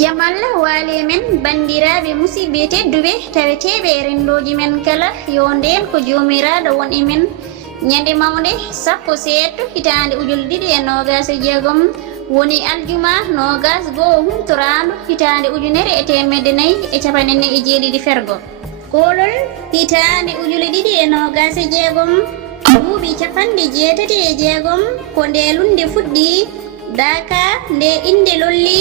Jamalla wali men bandiraɓe musidɓe tedduɓe taweteɓe e rendoji men kala yo nden ko jomiraɗo won e men ñande mawde 17 hitande ujul 2026 woni aljuma nogas goo humtorano hitande ujunere e temedde nayyi e capanɗe e jeeɗiɗi fergo kolol hitande ujul 2026 duuɓi capanɗe 86 ko nde lunde fuɗɗi daka nde inde lolli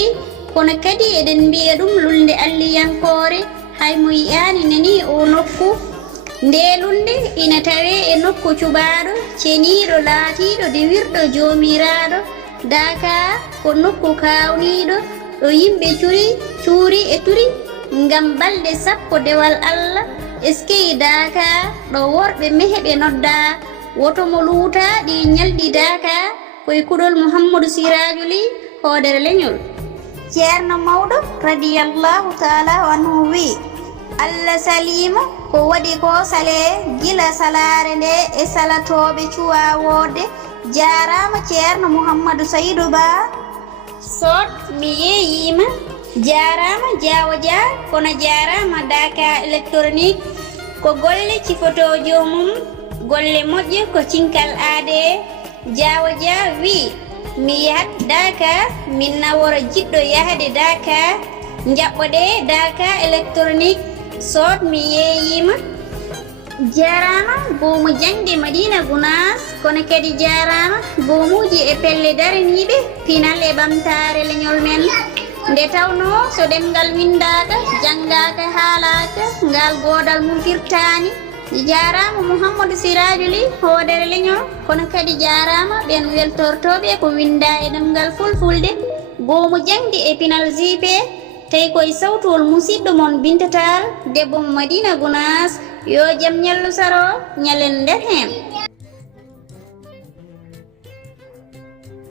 kono kadi eɗen mbiya ɗum lulde alliyankore hay mo yiyani nani o nokku nde lunde ina tawe e nokku cuɓaɗo ceniɗo laatiɗo diwirɗo jomiraɗo daka ko nokku kawniɗo ɗo yimɓe cuuri e turi ngam balɗe 10 dewal Allah eskey daka ɗo worɓe meheɓe nodda woto mo luuta ɗi ñalɗi daka koye kuɗol Mouhamadou Sirajuli hoodere leñol ceerno mawɗo radiyallahu taala anhu wi Allah salima ko waɗi ko sale gila salare nde e salatoɓe cuwawode jarama ceerno Mouhamadou Saydou Ba sot mi yeeyima jarama Diawo Dia kono jarama Daka électronique ko golle cifotojo mum golle moƴƴe ko cinkal aade Diawo Dia wi mi yahat Daka min naworo jiɗɗo yahde Daka jaɓɓoɗe Daka électronique sot mi yeeyima jarama bomu jangde Madina Gounass kono kadi jarama bomuji e pelle daraniɓe pinal e ɓamtare leñol men nde tawno so ɗemgal windaka janggaka haalaka ngal godal mum firtani jarama Mouhamadou Sirajuli hoodere leñol kono kadi jarama ɓen weltortoɓe ko winda e ɗemgal fulfulde bomu jangde e pinal jipe tawi koye sawtowol musidɗo mon Binta Tall debbo mo Madina Gounass yo jaam ñallu saro ñalen nder hen